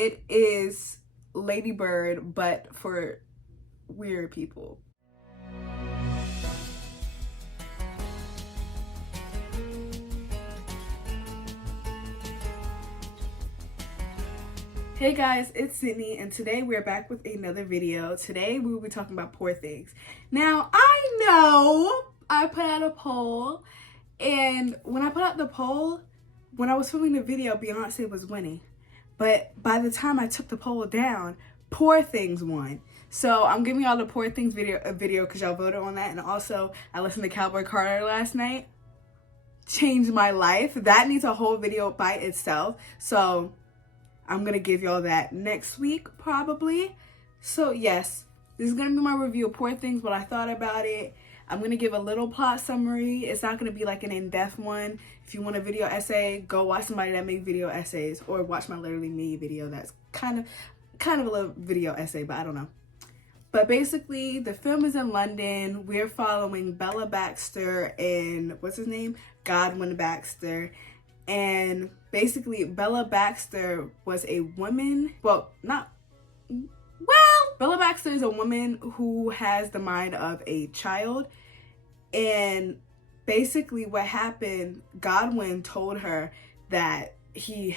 It is Lady Bird, but for weird people. Hey guys, it's Sydney, and today we're back with another video. Today we will be talking about Poor Things. Now, I know I put out a poll, and when I put out the poll, when I was filming the video, Beyonce was winning. But by the time I took the poll down, Poor Things won. So I'm giving y'all the Poor Things video because y'all voted on that, and also I listened to Cowboy Carter last night. Changed my life. That needs a whole video by itself. So I'm going to give y'all that next week, probably. So, yes, this is going to be my review of Poor Things, what I thought about it. I'm going to give a little plot summary. It's not going to be like an in-depth one. If you want a video essay, go watch somebody that make video essays, or watch my Literally Me video. That's kind of a little video essay, but I don't know. But basically, the film is in London. We're following Bella Baxter and, what's his name? Godwin Baxter. And basically, Bella Baxter was a woman. Bella Baxter is a woman who has the mind of a child. And basically what happened, Godwin told her that he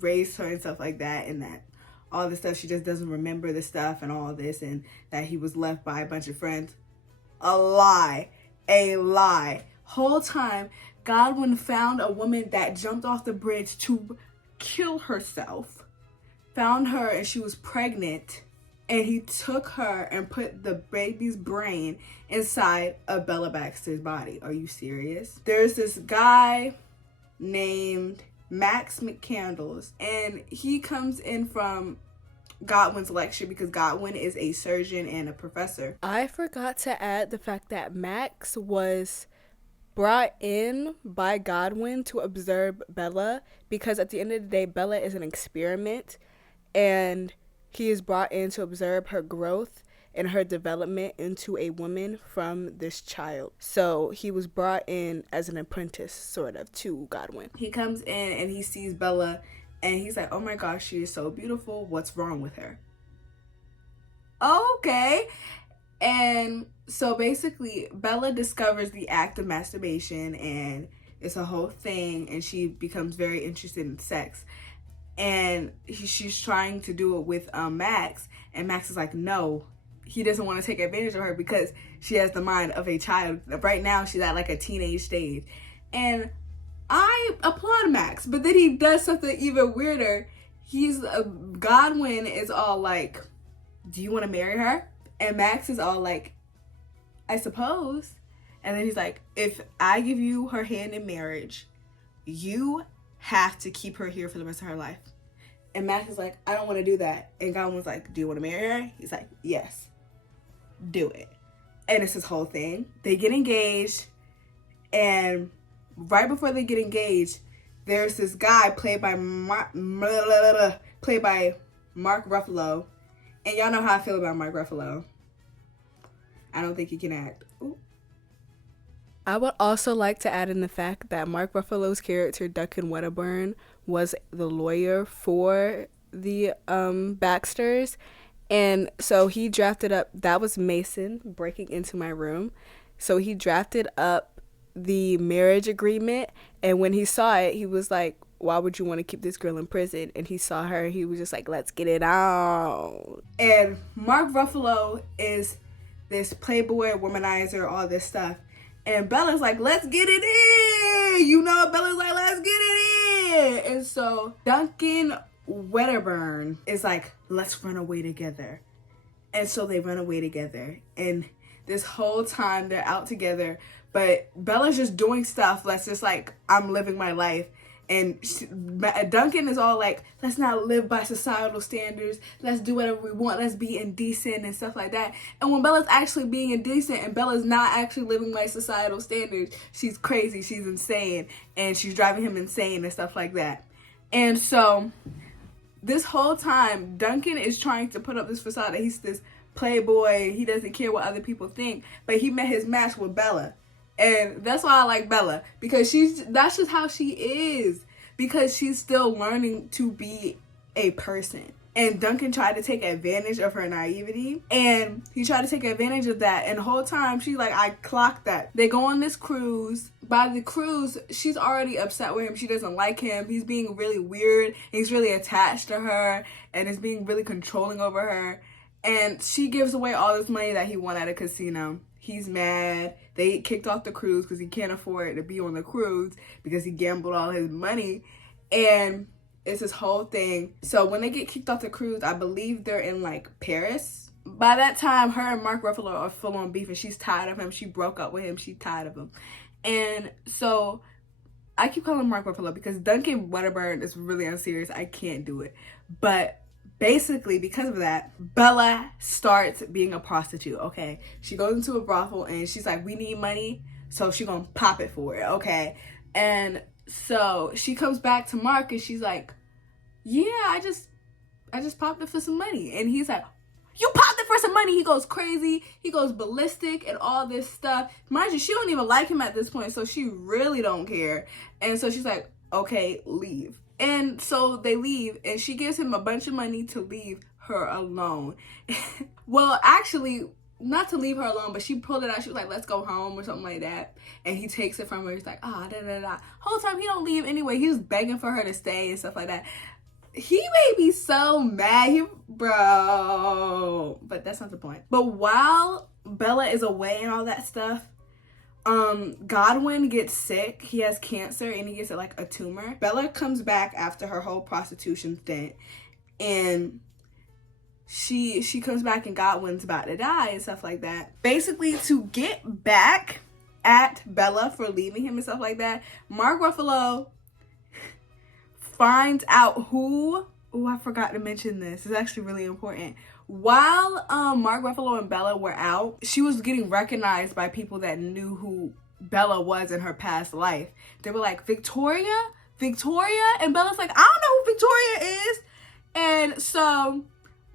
raised her and stuff like that, and that all this stuff, she just doesn't remember the stuff and all this, and that he was left by a bunch of friends. A lie. Whole time, Godwin found a woman that jumped off the bridge to kill herself. Found her and she was pregnant. And he took her and put the baby's brain inside of Bella Baxter's body. Are you serious? There's this guy named Max McCandles. And he comes in from Godwin's lecture because Godwin is a surgeon and a professor. I forgot to add the fact that Max was brought in by Godwin to observe Bella, because at the end of the day, Bella is an experiment, and he is brought in to observe her growth and her development into a woman from this child. So he was brought in as an apprentice, sort of, to Godwin. He comes in and he sees Bella, and he's like, oh my gosh, she is so beautiful. What's wrong with her? Okay. And so basically, Bella discovers the act of masturbation, and it's a whole thing, and she becomes very interested in sex. And she's trying to do it with Max, and Max is like, no, he doesn't want to take advantage of her because she has the mind of a child. Right now, she's at like a teenage stage. And I applaud Max, but then he does something even weirder. Godwin is all like, do you want to marry her? And Max is all like, I suppose. And then he's like, if I give you her hand in marriage, you have to keep her here for the rest of her life. And Max is like, I don't want to do that. And Godwin's like, do you want to marry her? He's like, yes, do it. And it's this whole thing. They get engaged, and right before they get engaged, there's this guy played by Mark Ruffalo. And y'all know how I feel about Mark Ruffalo. I don't think he can act. Ooh. I would also like to add in the fact that Mark Ruffalo's character, Duncan Wedderburn, was the lawyer for the Baxters. And so he drafted up, that was Mason breaking into my room. So he drafted up the marriage agreement. And when he saw it, he was like, why would you want to keep this girl in prison? And he saw her, he was just like, let's get it on. And Mark Ruffalo is this playboy, womanizer, all this stuff. And Bella's like, let's get it in. You know, Bella's like, let's get it in. And so Duncan Wedderburn is like, let's run away together. And so they run away together. And this whole time they're out together. But Bella's just doing stuff that's just like, I'm living my life. And Duncan is all like, let's not live by societal standards. Let's do whatever we want. Let's be indecent and stuff like that. And when Bella's actually being indecent and Bella's not actually living by societal standards, she's crazy, she's insane, and she's driving him insane and stuff like that. And so this whole time, Duncan is trying to put up this facade that he's this playboy. He doesn't care what other people think. But he met his match with Bella. And that's why I like Bella, because that's just how she is, because she's still learning to be a person. And Duncan tried to take advantage of her naivety. And he tried to take advantage of that. And the whole time, she's like, I clocked that. They go on this cruise. By the cruise, she's already upset with him. She doesn't like him. He's being really weird. He's really attached to her. And is being really controlling over her. And she gives away all this money that he won at a casino. He's mad. They kicked off the cruise because he can't afford to be on the cruise because he gambled all his money. And it's this whole thing. So when they get kicked off the cruise, I believe they're in like Paris. By that time, her and Mark Ruffalo are full on beef and she's tired of him. She broke up with him. She's tired of him. And so I keep calling him Mark Ruffalo because Duncan Wedderburn is really unserious. I can't do it. But basically, because of that, Bella starts being a prostitute, okay? She goes into a brothel and she's like, we need money, so she gonna pop it for it, okay? And so she comes back to Mark and she's like, yeah, I just popped it for some money. And he's like, you popped it for some money? He goes crazy. He goes ballistic and all this stuff. Mind you, she don't even like him at this point, so she really don't care. And so she's like, okay, leave. And so they leave and she gives him a bunch of money to leave her alone. Well, actually, not to leave her alone, but she pulled it out. She was like, let's go home or something like that. And he takes it from her. He's like, da-da-da-da. Whole time he don't leave anyway. He's begging for her to stay and stuff like that. He made me so mad. Bro. But that's not the point. But while Bella is away and all that stuff, Godwin gets sick. He has cancer and he gets like a tumor. Bella comes back after her whole prostitution stint and she comes back and Godwin's about to die and stuff like that. Basically, to get back at Bella for leaving him and stuff like that, Mark Ruffalo finds out who... Oh, I forgot to mention this. It's actually really important. While Mark Ruffalo and Bella were out, she was getting recognized by people that knew who Bella was in her past life. They were like, Victoria? Victoria? And Bella's like, I don't know who Victoria is. And so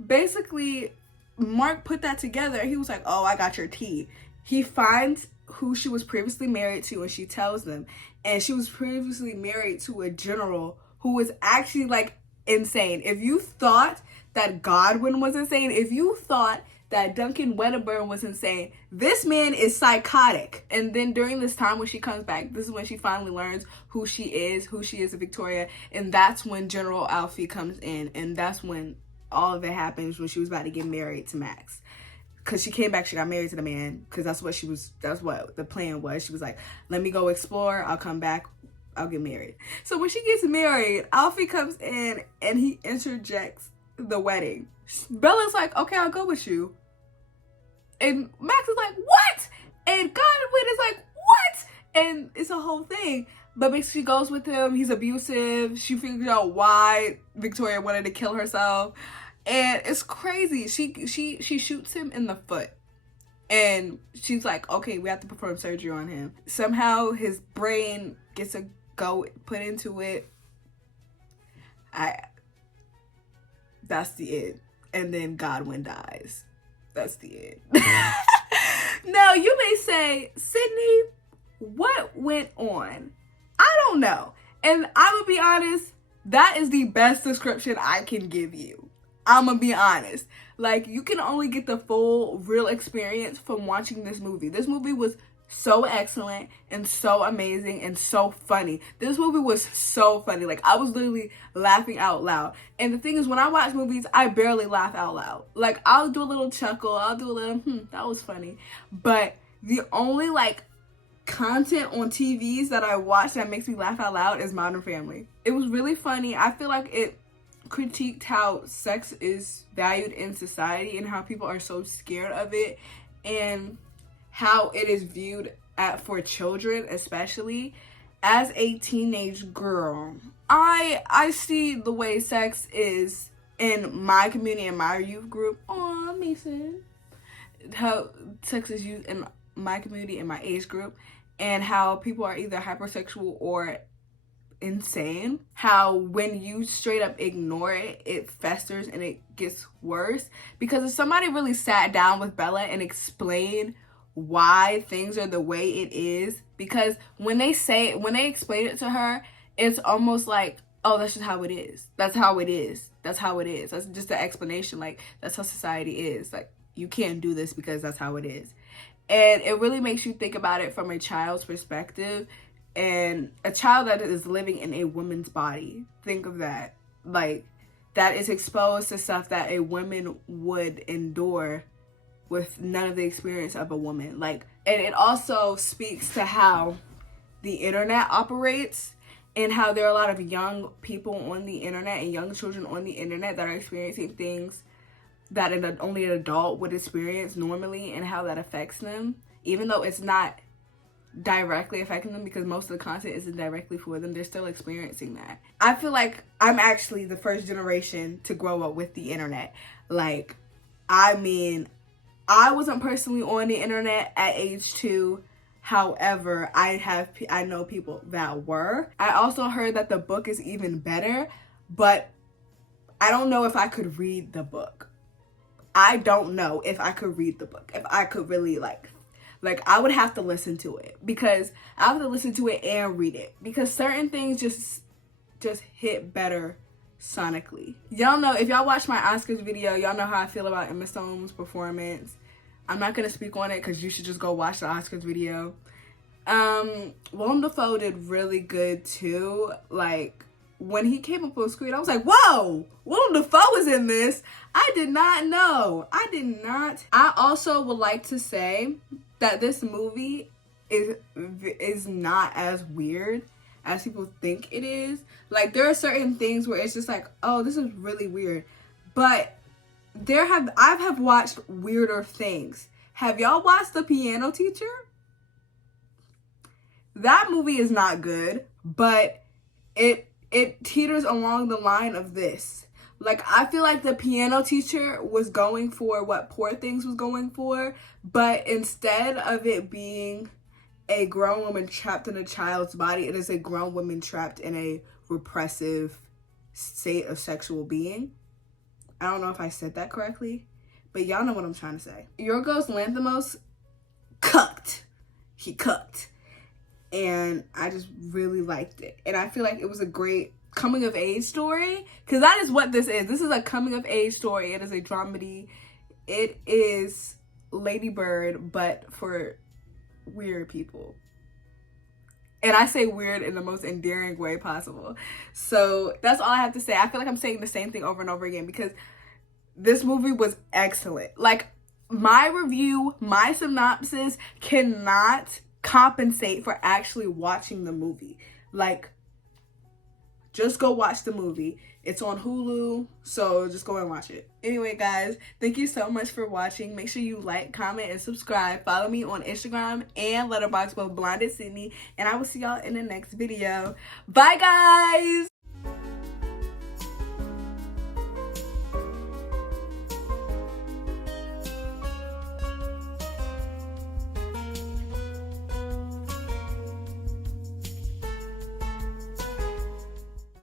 basically, Mark put that together. He was like, oh, I got your tea. He finds who she was previously married to and she tells them. And she was previously married to a general who was actually like insane. If you thought that Godwin was insane, if you thought that Duncan Wedderburn was insane, this man is psychotic. And then during this time when she comes back, this is when she finally learns who she is in Victoria. And that's when General Alfie comes in. And that's when all of it happens, when she was about to get married to Max. Because she came back, she got married to the man. Because that's what the plan was. She was like, let me go explore, I'll come back, I'll get married. So when she gets married, Alfie comes in and he interjects the wedding. Bella's like, okay, I'll go with you. And Max is like, what? And Godwin is like, what? And it's a whole thing. But basically she goes with him. He's abusive. She figures out why Victoria wanted to kill herself. And it's crazy. She shoots him in the foot. And she's like, okay, we have to perform surgery on him. Somehow his brain gets a go put into it. That's the end. And then Godwin dies. That's the end. Now, you may say, Sydney, what went on? I don't know. And I'm going to be honest, that is the best description I can give you. I'm going to be honest. Like, you can only get the full, real experience from watching this movie. This movie was so excellent and so amazing and so funny. This movie was so funny. Like, I was literally laughing out loud. And the thing is, when I watch movies, I barely laugh out loud. Like, I'll do a little chuckle. I'll do a little, that was funny. But the only, like, content on TVs that I watch that makes me laugh out loud is Modern Family. It was really funny. I feel like it critiqued how sex is valued in society and how people are so scared of it and how it is viewed for children, especially. As a teenage girl, I see the way sex is in my community, in my youth group. Aw, Mason. How sex is used in my community, in my age group, and how people are either hypersexual or insane. How when you straight up ignore it, it festers and it gets worse. Because if somebody really sat down with Bella and explained why things are the way it is, because when they explain it to her, it's almost like oh, that's just how it is. That's how it is. That's how it is. That's just the explanation. Like, that's how society is. Like, you can't do this because that's how it is. And it really makes you think about it from a child's perspective, and a child that is living in a woman's body. Think of that. Like, that is exposed to stuff that a woman would endure with none of the experience of a woman. Like, and it also speaks to how the internet operates, and how there are a lot of young people on the internet and young children on the internet that are experiencing things that only an adult would experience normally, and how that affects them, even though it's not directly affecting them because most of the content isn't directly for them. They're still experiencing that. I feel like I'm actually the first generation to grow up with the internet. Like, I mean, I wasn't personally on the internet at age 2. However, I know people that were. I also heard that the book is even better, but I don't know if I could read the book. I don't know if I could read the book. If I could really like I would have to listen to it, because I have to listen to it and read it, because certain things just hit better sonically. Y'all know, if y'all watch my Oscars video, y'all know how I feel about Emma Stone's performance. I'm not gonna speak on it because you should just go watch the Oscars video. Willem Dafoe did really good too. Like, when he came up on screen, I was like, whoa, Willem Dafoe is in this. I did not know. I did not. I also would like to say that this movie is not as weird as people think it is. Like, there are certain things where it's just like, oh, this is really weird. But I have watched weirder things. Have y'all watched The Piano Teacher? That movie is not good, but it teeters along the line of this. Like, I feel like The Piano Teacher was going for what Poor Things was going for, but instead of it being a grown woman trapped in a child's body, it is a grown woman trapped in a repressive state of sexual being. I don't know if I said that correctly, but y'all know what I'm trying to say. Yorgos Lanthimos cucked. He cucked. And I just really liked it. And I feel like it was a great coming of age story, because that is what this is. This is a coming of age story. It is a dramedy. It is Lady Bird, but for weird people. And I say weird in the most endearing way possible. So that's all I have to say. I feel like I'm saying the same thing over and over again, because this movie was excellent. Like, my review, my synopsis cannot compensate for actually watching the movie. Like, just go watch the movie. It's on Hulu, so just go and watch it. Anyway, guys, thank you so much for watching. Make sure you like, comment, and subscribe. Follow me on Instagram and Letterboxd, both Blonded Sydney, and I will see y'all in the next video. Bye, guys!